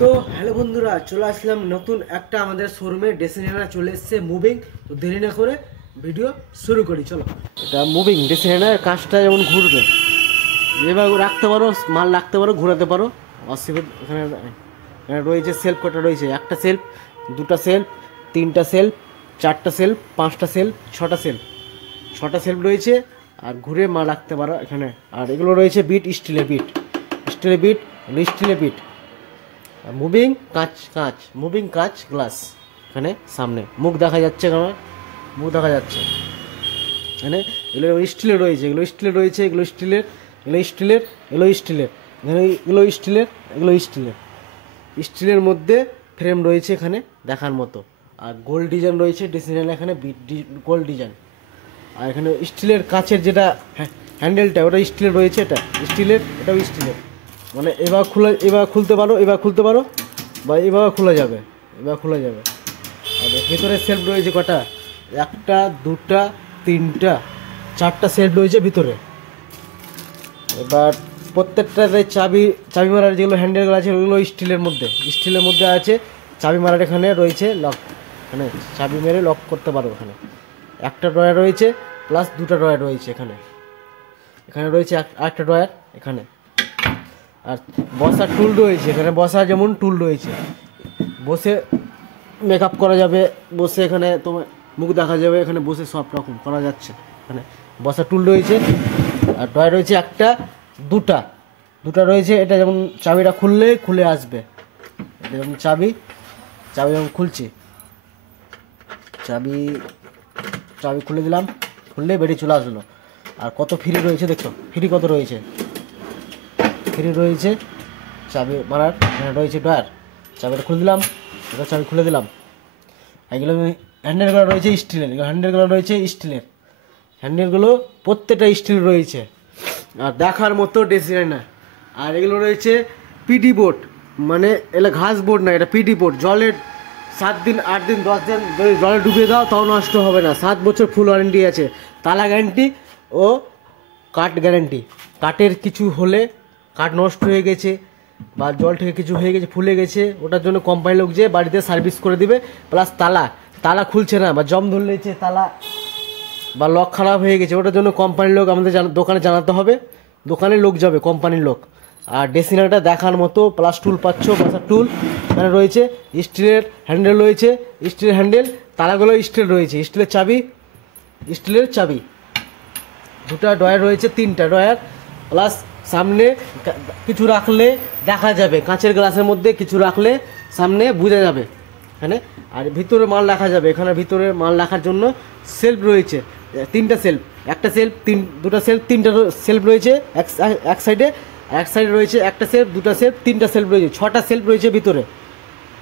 তো হ্যালো বন্ধুরা, চলে আসলাম নতুন একটা আমাদের শোরুমে। ড্রেসিং হ্যান্ডার চলে এসছে মুভিং। তো দেরি না করে ভিডিও শুরু করি, চলো। এটা মুভিং ড্রেসিং হ্যান্ডার, কাজটা যেমন ঘুরবে, যেভাবে রাখতে পারো, মাল রাখতে পারো, ঘোরাতে পারো, অসুবিধা। এখানে রয়েছে সেলফ কটা রয়েছে, একটা সেলফ, দুটা সেলফ, তিনটা সেলফ, চারটা সেলফ, পাঁচটা সেলফ, ছটা সেলফ রয়েছে। আর ঘুরে মাল রাখতে পারো এখানে। আর এগুলো রয়েছে বিট, স্টিলের বিট, স্টিলের বিট। মুভিং কাঁচ মুভিং কাঁচ গ্লাস। এখানে সামনে মুখ দেখা যাচ্ছে, আমার মুখ দেখা যাচ্ছে এখানে। এগুলো স্টিলের রয়েছে, এগুলো স্টিলের রয়েছে, এগুলো স্টিলের, স্টিলের মধ্যে ফ্রেম রয়েছে এখানে দেখার মতো। আর গোল্ড ডিজাইন রয়েছে ডিজাইন, এখানে গোল্ড ডিজাইন। আর এখানে স্টিলের কাঁচের যেটা হ্যান্ডেলটা, ওটা স্টিলের রয়েছে, এটা স্টিলের, এটাও স্টিলের। মানে এবার খুলতে পারো বা এবার খোলা যাবে। আর ভিতরে সেলফ রয়েছে কটা, একটা, দুটা, তিনটা, চারটা সেলফ রয়েছে ভিতরে। এবার প্রত্যেকটাতে চাবি মারার যেগুলো হ্যান্ডেলগুলো আছে ওগুলো স্টিলের মধ্যে আছে। চাবি মারার এখানে রয়েছে লক, এখানে চাবি মেরে লক করতে পারো। এখানে একটা ড্রয়ার রয়েছে, প্লাস দুটা ড্রয়ার রয়েছে এখানে রয়েছে একটা ড্রয়ার এখানে। আর বসার টুল রয়েছে এখানে, যেমন টুল রয়েছে, বসে মেকআপ করা যাবে, বসে এখানে তোমার মুখ দেখা যাবে, এখানে বসে সব রকম করা যাচ্ছে। এখানে বসার টুল রয়েছে। আর ড্রয়ার রয়েছে একটা, দুটা রয়েছে। এটা যেমন চাবিটা খুলে আসবে, যেমন চাবি যেমন খুলছি, চাবি খুলে দিলাম, খুললে বেরিয়ে চলে আসলো। আর কত ফ্রি রয়েছে দেখো, কত রয়েছে, চাবি মারার। এখানে রয়েছে ড্রয়ার, চাবিটা খুলে দিলাম, এগুলো হ্যান্ডেলগুলো রয়েছে স্টিলের, হ্যান্ডেলগুলো প্রত্যেকটা স্টিল রয়েছে। আর দেখার মতো ডিজাইনার। আর এগুলো রয়েছে পিডি বোর্ড, মানে এগুলো ঘাস বোর্ড না, এটা পিডি বোর্ড। জলে 7 দিন 8 দিন 10 দিন যদি জলে ডুবিয়ে দাও তাও নষ্ট হবে না। 7 বছর ফুল ওয়ারেন্টি আছে, তালা গ্যারেন্টি ও কাঠ গ্যারেন্টি। কাঠের কিছু হলে, কাঠ নষ্ট হয়ে গেছে বা জল থেকে কিছু হয়ে গেছে, ফুলে গেছে, ওটার জন্য কোম্পানির লোক যে বাড়িতে সার্ভিস করে দিবে। প্লাস তালা খুলছে না বা জম ধরলেছে তালা, বা লক খারাপ হয়ে গেছে, ওটার জন্য কোম্পানির লোক আমাদের দোকানে জানাতে হবে, দোকানের লোক যাবে, কোম্পানির লোক। আর ড্রেসিংটা দেখার মতো, প্লাস টুল পাচ্ছ, বাসার টুল এখানে রয়েছে। স্টিলের হ্যান্ডেল রয়েছে, তালাগুলো স্টিল রয়েছে, স্টিলের চাবি। দুটা ড্রয়ার রয়েছে, তিনটা ড্রয়ার, প্লাস সামনে কিছু রাখলে দেখা যাবে, কাঁচের গ্লাসের মধ্যে কিছু রাখলে সামনে বোঝা যাবে এখানে। আর ভিতরে মাল রাখা যাবে, এখানে ভিতরে মাল রাখার জন্য সেলফ রয়েছে, তিনটা সেলফ, তিনটা সেলফ রয়েছে এক সাইডে রয়েছে একটা সেলফ, দুটা সেলফ, তিনটা সেলফ রয়েছে, 6টা সেলফ রয়েছে ভিতরে।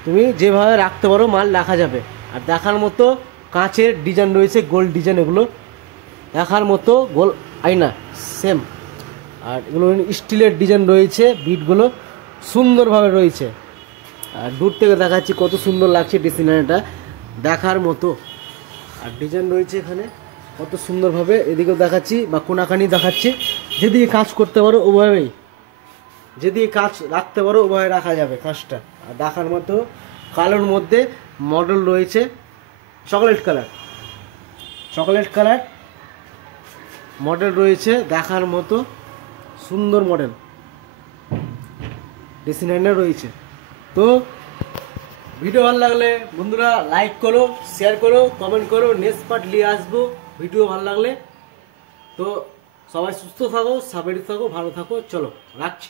তুমি যেভাবে রাখতে পারো মাল রাখা যাবে। আর দেখার মতো কাঁচের ডিজাইন রয়েছে, গোল্ড ডিজাইন, এগুলো দেখার মতো, গোল আয়না সেম। আর এগুলো স্টিলের ডিজাইন রয়েছে, বিটগুলো সুন্দরভাবে রয়েছে। আর দূর থেকে দেখাচ্ছি কত সুন্দর লাগছে ডিজাইনটা, দেখার মতো। আর ডিজাইন রয়েছে এখানে কত সুন্দরভাবে, এদিকেও দেখাচ্ছি বা কোনাখানি দেখাচ্ছি। যেদিকে কাজ করতে পারো ওভাবেই, যেদিকে কাজ রাখতে পারো ওভাবে রাখা যাবে কাজটা। আর দেখার মতো কালোর মধ্যে মডেল রয়েছে, চকলেট কালার মডেল রয়েছে, দেখার মতো সুন্দর মডেল ডিজাইনার রয়েছে। তো ভিডিও ভালো লাগলে বন্ধুরা লাইক করো, শেয়ার করো, কমেন্ট করো। নেক্সট পার্ট নিয়ে আসবো ভিডিও ভালো লাগলে। তো সবাই সুস্থ থাকো, সাবধানে থাকো, ভালো থাকো, চলো রাখছি।